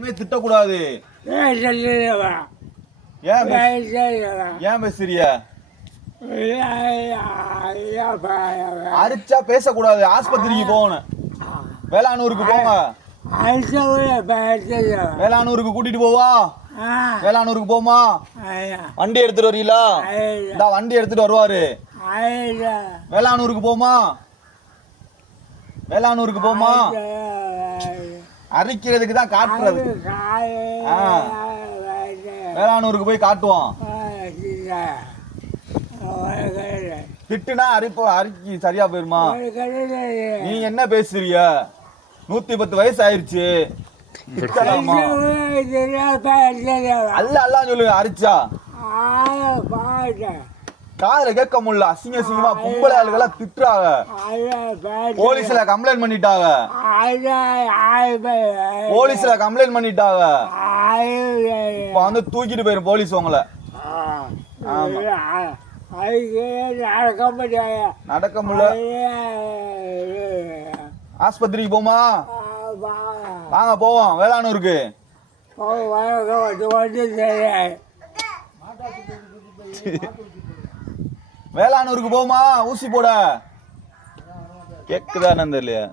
இனிமே திட்டக்கூடாது. ஏன் பேசுறிய? அரிச்சா பேசக்கூடாது. ஆஸ்பத்திரிக்கு போகணும். வேளாணூருக்கு போங்க. வேளாணூருக்கு கூட்டிட்டு போவா. வேளாணூருக்கு போமா. வண்டி எடுத்துட்டு வரீங்களா? இந்த வண்டி எடுத்துட்டு வருவாரு. வேளாணூருக்கு போமா. வேளாணூருக்கு போமா. அரிக்கிறதுக்கு தான் காட்டுறது. வேளாணூருக்கு போய் காட்டுவோம். திட்டுனா அரிக்கி சரியா போயிருமா? நீ என்ன பேசுறிய? 110 வயசு ஆயிருச்சு. அல்ல அல்ல சொல்லுங்க. அரிச்சா காதுல கேட்க முடியல. அசிங்க அசிங்கமா பொம்பளை ஆளுகளா திட்டுறாங்க. போலீஸ்ல கம்ப்ளைண்ட் பண்ணிட்டாங்க. போலீஸ்ல கம்ப்ளைண்ட் பண்ணிட்டாங்க. இப்ப வந்து தூக்கிட்டு போயிரும் போலீஸ் உங்களை. நடக்க முடியல. ஆஸ்பத்திரிக்கு போமா. வாங்க போவோம். வேளாணூருக்கு வேளாணூருக்கு போமா. ஊசி போட கேக்குதானு தெரியலையா?